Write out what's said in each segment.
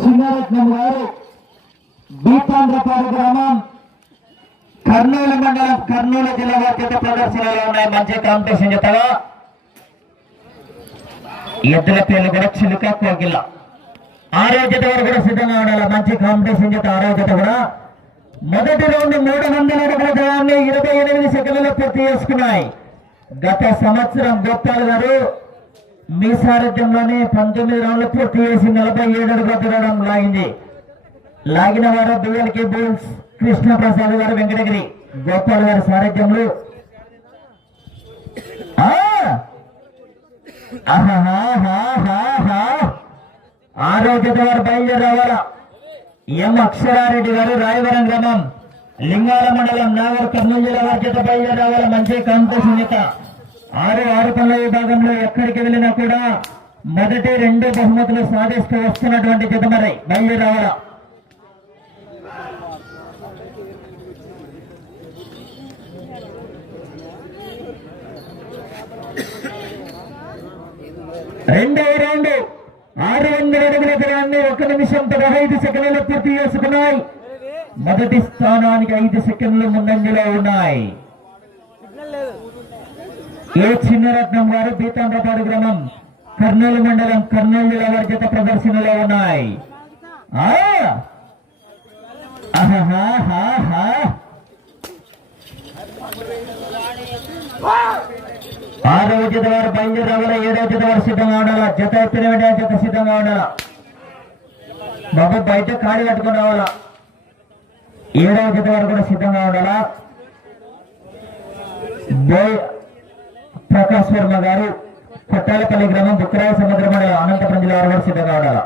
చిన్నరత్నం గారు బీతాంధ్రపాడు గ్రామం కర్నూలు మండలం కర్నూలు జిల్లా వారి ప్రదర్శనలో ఉన్నాయి. మంచి కాంపిటీషన్ చెప్తావా ఎద్దుల పేర్లు కూడా చిలుక కోకిల. ఆరోగ్యత వారు కూడా సిద్ధంగా ఉండాలి. మంచి కాంపిటీషన్ చేత ఆరోగ్యత కూడా మొదటి రౌండ్ 300 అడుగుల దూరాన్ని 28 సెకండ్లలో పూర్తి చేసుకున్నాయి. గత సంవత్సరం గోపాల్ గారు మీ సారథ్యంలోనే 19 రౌండ్లు పూర్తి చేసి 47 అడుగుల దూరం లాగిన వారు బిఎల్కే బుల్స్ కృష్ణప్రసాద్ గారు వెంకటగిరి గోపాల్ గారి సారథ్యంలో. ఆరోగ్యత వారు బయలుదేరి రావాలా. ఎం అక్షరారెడ్డి గారు రాయవరం గ్రామం లింగాల మండలం నాగర్ కర్నూలు జిల్లా వారి చేత బయలుదేరి రావాలా. మంచి కాంపిటీషన్ చేత 6 పనుల విభాగంలో ఎక్కడికి వెళ్ళినా కూడా మొదటి 2 బహుమతులు సాధిస్తూ వస్తున్నటువంటి జత మరి బయలుదేరి రావాలా. రెండవ రౌండ్ 600 అడుగుల దూరాన్ని 1 నిమిషం 15 సెకండ్లలో పూర్తి చేసుకున్నాయి. మొదటి స్థానానికి 5 సెకండ్లు ముందంజలో ఉన్నాయి. ఏ చిన్నరత్నం గారు బీతాంధ్రపాడు గ్రామం కర్నూలు మండలం కర్నూలు జిల్లా వారి చేత ప్రదర్శనలో ఉన్నాయి. ఆరవ జత వారు బయలుదేరి రావాలా. 7వ జత వారు సిద్ధంగా ఉండాలా. జత ఎత్తిన వెంటనే జత సిద్ధంగా ఉండాలా. బాబు బయట కాడి కట్టుకుని రావాలా. 7వ జత వారు కూడా సిద్ధంగా ఉండాలా. ప్రకాశ్ వర్మ గారు కొట్టాలపల్లి గ్రామం బుక్కరాయ సముద్ర మండలం అనంతపురం జిల్లా వారు కూడా సిద్ధంగా ఉండాలా.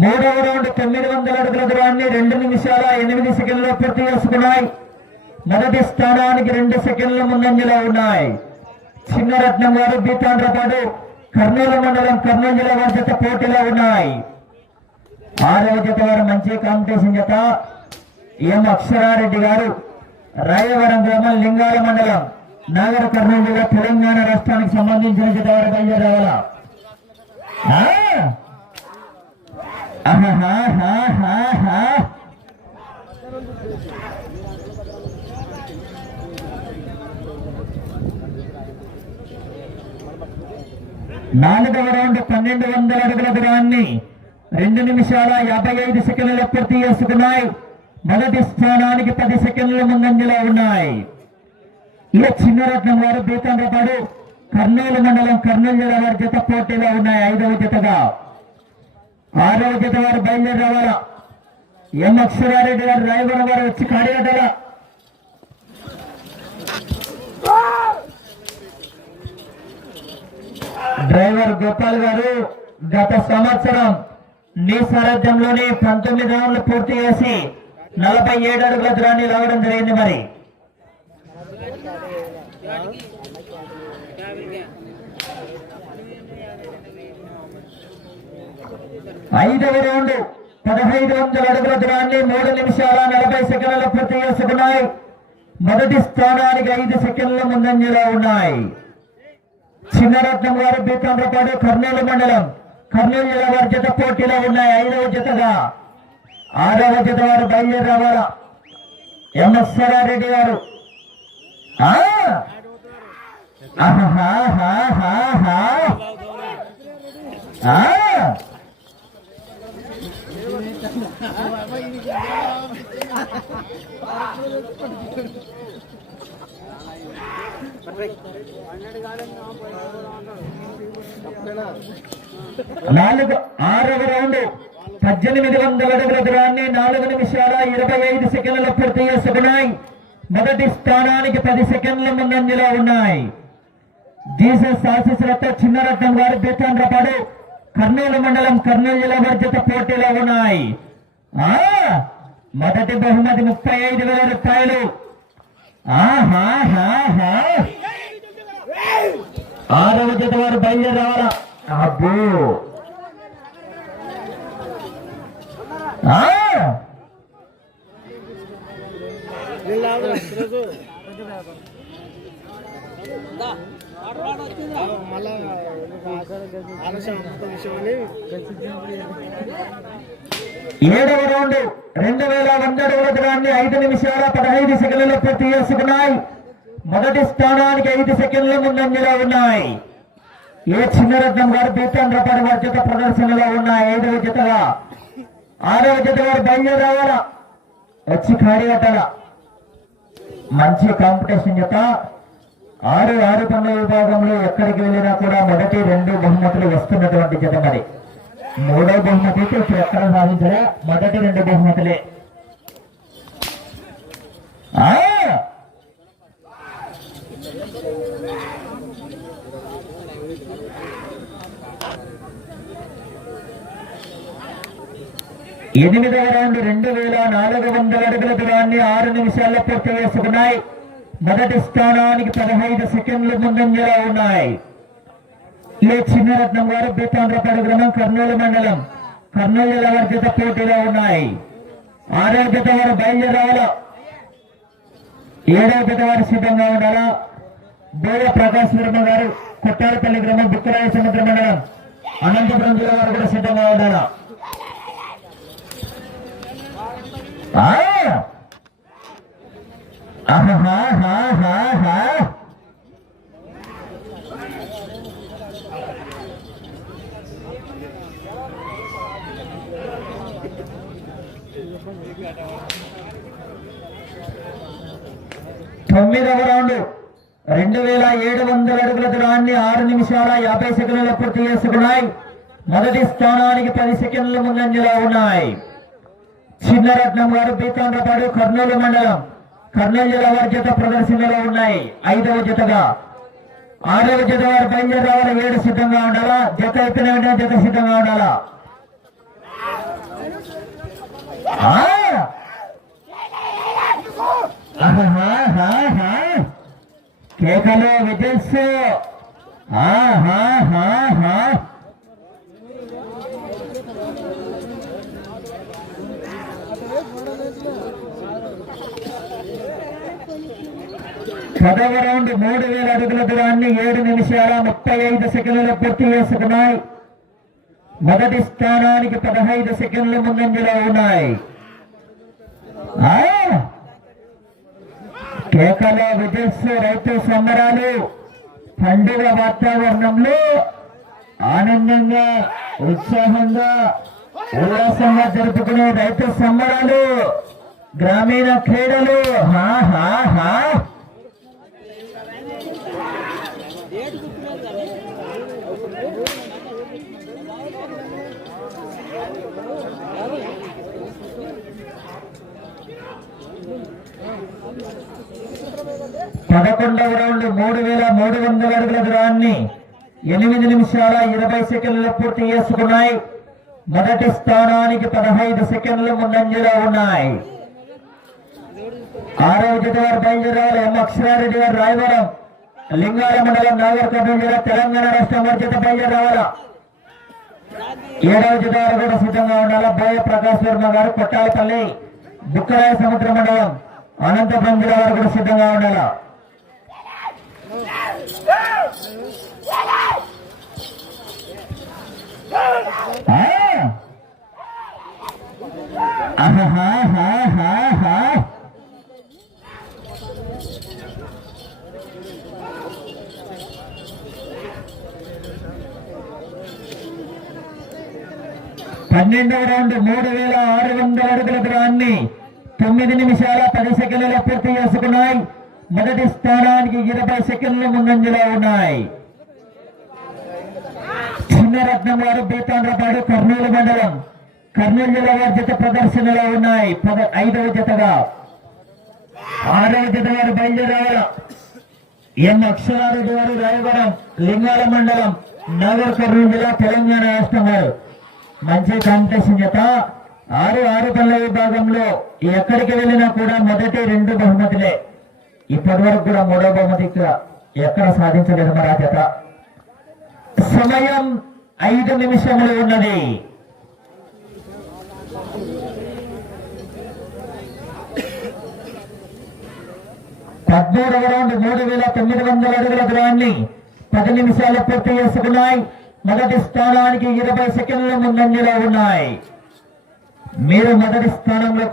మూడవ రౌండ్ 900 అడుగుల దూరాన్ని 2 నిమిషాల 8 సెకండ్లలో పూర్తి చేసుకున్నాయి. మొదటి స్థానానికి 2 సెకండ్ల ముందంజలో ఉన్నాయి. చిన్నరత్నం గారు బీతాంధ్రపాడు కర్నూలు మండలం కర్నూలు జిల్లా వారి జత పోటీలో ఉన్నాయి. 6వ జత వారు మంచి కాంపిటీషన్ జత ఎం అక్షరారెడ్డి గారు రాయవరం గ్రామం లింగాల మండలం నాగర్ కర్నూలు జిల్లా తెలంగాణ రాష్ట్రానికి సంబంధించిన జత వారు బయలుదేరి రావాలా. నాలుగవ రౌండ్ 1200 అడుగుల దూరాన్ని 2 నిమిషాల 55 సెకండ్లలో పూర్తి చేసుకున్నాయి. మొదటి స్థానానికి 10 సెకండ్ల ముందంజలో ఉన్నాయి. ఈ చిన్నరత్నం వారు బీతాంధ్రపాడు కర్నూలు మండలం కర్నూలు జిల్లా వారి జత పోటీలో ఉన్నాయి. 5వ జతగా 6వ జత వారు బయలుదేరి రావాలా. ఎం అక్షరారెడ్డి గారు రాయవరం వారు వచ్చి కాడిగడ్డాల. డ్రైవర్ గోపాల్ గారు గత సంవత్సరం నీ సారథ్యంలోనే 19 రౌండ్లు పూర్తి చేసి 47 అడుగుల దూరాన్ని లాగడం జరిగింది. మరి 5వ రౌండ్ 1500 అడుగుల దూరాన్ని 3 నిమిషాల 40 సెకండ్లలో పూర్తి చేసుకున్నాయి. మొదటి స్థానానికి 5 సెకండ్ల ముందంజలో ఉన్నాయి. చిన్నరత్నం గారు బీతాంధ్రపాడు కర్నూలు మండలం కర్నూలు జిల్లా వారి జత పోటీలో ఉన్నాయి. 5వ జతగా 6వ జత వారు బయలుదేరి రావాలా. ఎంఎస్ఆర్రెడ్డి గారు ఆరవ రౌండ్ 1800 అడుగుల దూరాన్ని 4 నిమిషాల 25 సెకండ్లలో పూర్తి చేసుకున్నాయి. మొదటి స్థానానికి 10 సెకండ్ల ముందంజలో ఉన్నాయి. జీసస్ ఆశీస్సులతో చిన్నరత్నం గారు బీతాంధ్రపాడు కర్నూలు మండలం కర్నూలు జిల్లా వారి జత పోటీలో ఉన్నాయి. మొదటి బహుమతి 35,000 రూపాయలు. 6వ జత వారు బయలుదేరి రావాలా. అబ్బో ఏడవ రౌండ్ 2100 అడుగుల దూరాన్ని 5 నిమిషాల 15 సెకండ్లలో పూర్తి చేసుకున్నాయి. మొదటి స్థానానికి 5 సెకండ్ల ముందంజలో ఉన్నాయి. ఏ చిన్నరత్నం గారు బీతాండ్రపాడు వారి జత ప్రదర్శనలో ఉన్నాయి. 5వ జతగా 6వ జత వారు బయలుదేరి రావాలా, వచ్చి ఖాళీ కట్టాల. మంచి కాంపిటీషన్ జత. 6 పనుల విభాగంలో ఎక్కడికి వెళ్ళినా కూడా మొదటి 2 బహుమతులు వస్తున్నటువంటి జత. మరి 3వ బహుమతి ఇప్పుడు ఎక్కడ సాధించరా, మొదటి 2 బహుమతులే. ఎనిమిదవ రౌండ్ 2400 అడుగుల దూరాన్ని 6 నిమిషాల్లో పూర్తి చేసుకున్నాయి. మొదటి స్థానానికి 15 సెకండ్లు ముందంజలో ఉన్నాయి. ఏ చిన్నరత్నం గారు బీతాండ్రపాడు గ్రామం, కర్నూలు మండలం, కర్నూలు జిల్లా వారి జత పోటీలో ఉన్నాయి. 6వ జత వారు బయలుదేరాల, 7వ జత వారు సిద్ధంగా ఉండాలా. బోయ ప్రకాశ్ వర్మ గారు కొట్టాలపల్లి గ్రామం, బుక్కరాయ సముద్ర మండలం, అనంతపురం జిల్లా వారు కూడా సిద్ధంగా ఉండాలా. తొమ్మిదవ రౌండ్ 2700 అడుగుల దూరాన్ని 6 నిమిషాల 50 సెకండ్ల పూర్తి చేసుకున్నాయి. మొదటి స్థానానికి 10 సెకండ్ల ముందంజలో ఉన్నాయి. చిన్నరత్నం గారు బీతాండ్రపాడు, కర్నూలు మండలం, కర్నూలు జిల్లా వారి జత ప్రదర్శనలో ఉన్నాయి. 5వ జతగా 6వ జత వారు బయలుదేరి రావాలి. 7 సిద్ధంగా ఉండాలా. జత ఎత్తిన వెంటనే జత సిద్ధంగా ఉండాలా. కేకలు విజిల్స్. 10వ రౌండ్ 3000 అడుగుల దూరాన్ని 7 నిమిషాల 35 సెకండ్ల పూర్తి చేసుకున్నాయి. మొదటి స్థానానికి 15 సెకండ్ల ముందంజలో ఉన్నాయి. కేకల విజిల్స్, రైతు సంబరాలు, పండుగ వాతావరణంలో ఆనందంగా, ఉత్సాహంగా, ఉల్లాసంగా జరుపుకునే రైతు సంబరాలు, గ్రామీణ క్రీడలు. 11వ రౌండ్ 3300 అడుగుల దూరాన్ని 8 నిమిషాల 20 సెకండ్లు పూర్తి చేసుకున్నాయి. మొదటి స్థానానికి 15 సెకండ్లు ముందంజలో ఉన్నాయి. 6వ జత వారు బయలుదేరాలి. ఎం అక్షరారెడ్డి గారు రాయవరం, లింగాల మండలం, నాగర్ కర్నూలు జిల్లా, తెలంగాణ రాష్ట్రం వారి జత బయలుదేరి రావాలా. 7వ జత వారు కూడా సిద్ధంగా ఉండాలా. బోయ ప్రకాశ్ వర్మ గారు కొట్టాలపల్లి, బుక్కరాయ సముద్ర మండలం, అనంతపురం జిల్లా వారు కూడా సిద్ధంగా ఉండాలా. పన్నెండవ రౌండ్ 3600 అడుగుల దూరాన్ని 9 నిమిషాల 10 సెకండ్ల పూర్తి చేసుకున్నాయి. మొదటి స్థానానికి 20 సెకండ్ల ముందంజలో ఉన్నాయి. చిన్నరత్నం వారు బీతాండ్రపాడు, కర్నూలు మండలం, కర్నూలు జిల్లా వారి జత ప్రదర్శనలో ఉన్నాయి. 5వ జతగా 6వ జత వారు బయలుదేరాల. ఎం అక్షరారెడ్డి వారు రాయవరం, లింగాల మండలం, నాగర్ కర్నూలు జిల్లా, తెలంగాణ రాష్ట్రం వారు. మంచి కాంపిటీషన్ జత. 6 పనుల విభాగంలో ఎక్కడికి వెళ్ళినా కూడా మొదటి 2 బహుమతులే. ఇప్పటి వరకు కూడా 3వ బహుమతి ఎక్కడ సాధించలేదు మరి ఆ జత. సమయం 5 నిమిషములు ఉన్నది. 13వ రౌండ్ 3900 అడుగుల దూరాన్ని 10 నిమిషాలు పూర్తి చేసుకున్నాయి. మొదటి స్థానానికి 20 సెకండ్ల ముందంజలో ఉన్నాయి. మీరు మొదటి స్థానంలో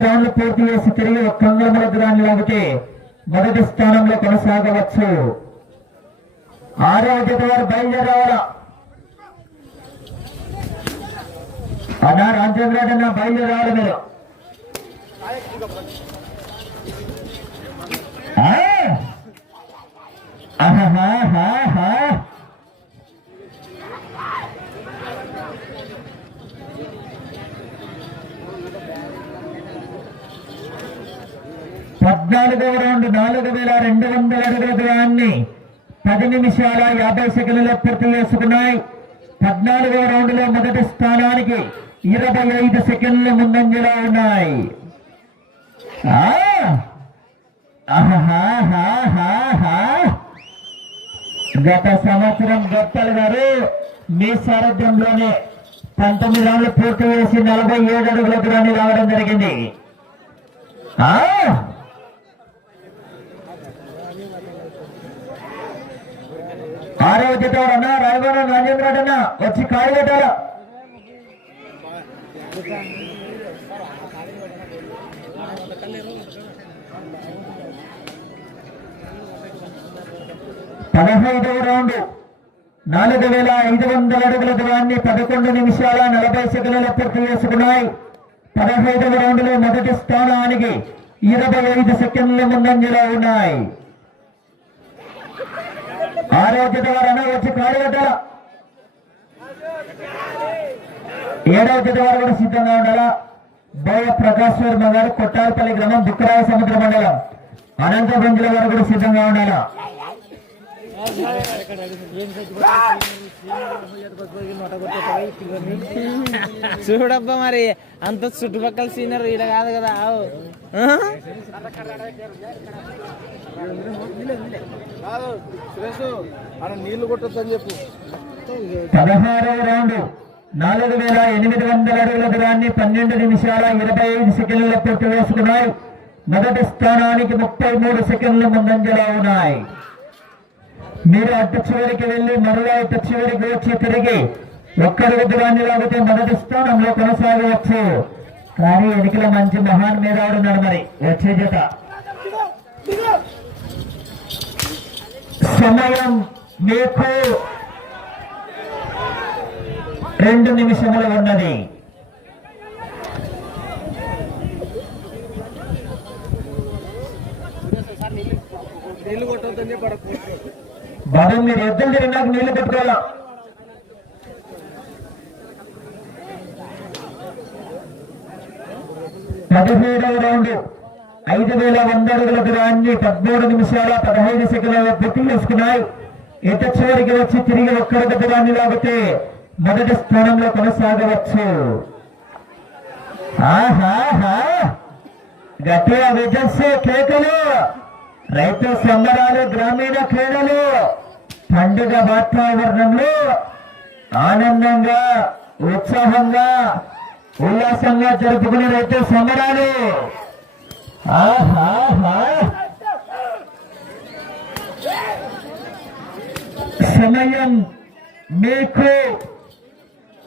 రౌండ్లు పూర్తి చేసి తిరిగి 1 అంగుళముల దూరాన్ని లాగితే మొదటి స్థానంలో కొనసాగవచ్చు. 6వ జత వారు బయలుదేరావాలా అన్నా? రామచంద్రరావు అన్న బయలుదేరావాలి మీరు. పద్నాలుగవ రౌండ్ 4200 అడుగుల దూరాన్ని 10 నిమిషాల 50 సెకండ్లలో పూర్తి చేసుకున్నాయి. 14వ రౌండ్ లో మొదటి స్థానానికి 25 సెకండ్ల ముందంజలో ఉన్నాయి. గత సంవత్సరం గొప్పలు గారు మీ సారథ్యంలోనే 19 రౌండ్లు పూర్తి చేసి 47 అడుగుల దూరాన్ని రావడం జరిగింది. 6వ జత అన్నా రాయవరం రాజేంద్రరావు అన్న వచ్చి కాయ పెట్టాలా? పదహైదవ రౌండ్ 4500 అడుగుల దూరాన్ని 11 నిమిషాల 40 సెకండ్లలో పూర్తి చేసుకున్నాయి. 15వ రౌండ్ లో మొదటి స్థానానికి 25 సెకండ్ల ముందంజలో ఉన్నాయి. 6వ జత వారు అన్న వచ్చి కాలు కట్టాలా? 7వ జత వారు కూడా సిద్ధంగా ఉండాలా? బోయ ప్రకాష్ వర్మ గారు కొట్టాలపల్లి గ్రామం బుక్కరాయ సముద్ర మండలం అనంతపురం జిల్లా వారు కూడా సిద్ధంగా ఉండాలా? చూడబ్బా మరి అంత చుట్టుపక్కల సీనర్ ఇలా కాదు కదా. నీళ్లు కొట్టొద్దని చెప్పు. 16వ రౌండ్ 4800 అడుగుల దూరాన్ని 12 నిమిషాల 25 సెకండ్ల పూర్తి చేసుకున్నాయి. మొదటి స్థానానికి 33 సెకండ్ల ముందంజలో ఉన్నాయి. మీరు అటు చివరికి వెళ్లి మరలా ఇటు చివరికి వచ్చి తిరిగి ఒక్కరి దూరాన్ని లాగితే మొదటి స్థానంలో కొనసాగవచ్చు. కానీ ఎన్నికల మంచి మహాన్ మేధావుడు ఉన్నాడు. మరి వచ్చే జత సమయం మీకు 2 నిమిషములు ఉన్నది. నీళ్లు కొట్టొద్దని చెప్పి బాబు మీరు ఎద్దులు తిరిగినాక నీళ్లు పెట్టుకోవాలా? 17వ రౌండ్ 5100 అడుగుల దూరాన్ని 13 నిమిషాల 15 సెకండ్లలో పూర్తి చేసుకున్నాయి. ఇట చివరికి వచ్చి తిరిగి ఒక్కరి దూరాన్ని లాగితే మొదటి స్థానంలో కొనసాగవచ్చు. గట్టిగా విజస్సు కేకలు, రైతు సంబరాలు, గ్రామీణ క్రీడలు, పండుగ వాతావరణంలో ఆనందంగా ఉత్సాహంగా ఉల్లాసంగా జరుపుకునే రైతు సంబరాలు. సమయం మీకు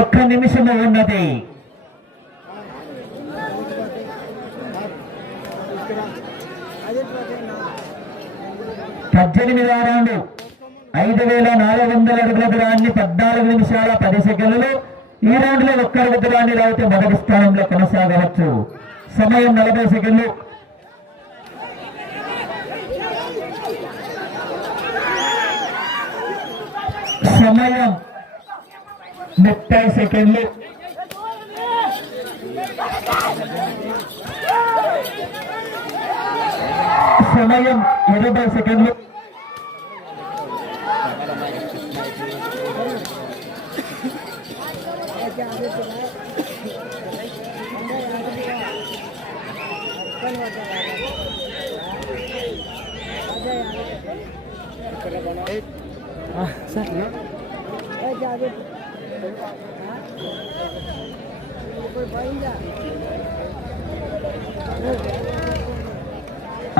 1 నిమిషము ఉన్నది. 18వ రౌండ్ 5400 అడుగుల దూరాన్ని 14 నిమిషాల 10 సెకండ్లు. ఈ రౌండ్ లో ఒక్కరి దూరాన్ని లాగితే మొదటి స్థానంలో కొనసాగవచ్చు. సమయం 40 సెకండ్లు. సమయం 30 సెకండ్లు. సమయం 20 సెకండ్లు.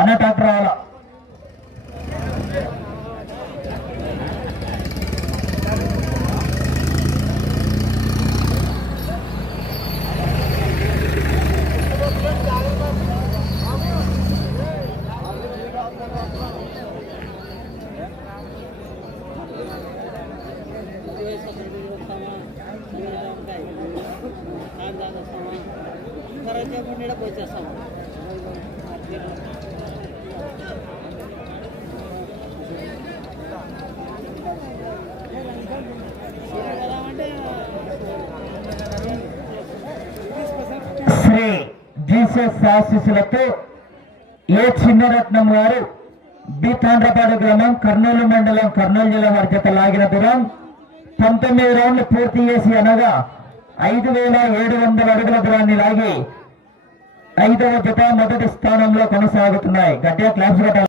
అన్న ట్రాక్టర్ రావాలా శ్రీ జీసస్ ఆశీస్సులతో ఏ చిన్నరత్నం గారు బి తాండ్రపాడు గ్రామం కర్నూలు మండలం కర్నూలు జిల్లా వారి జత లాగిన దూరం 19 రౌండ్లు పూర్తి చేసి అనగా 5,700 అడుగుల దూరాన్ని లాగి 5వ జత మొదటి స్థానంలో కొనసాగుతున్నాయి. గట్టిగా క్లాప్స్ కొట్టాలి.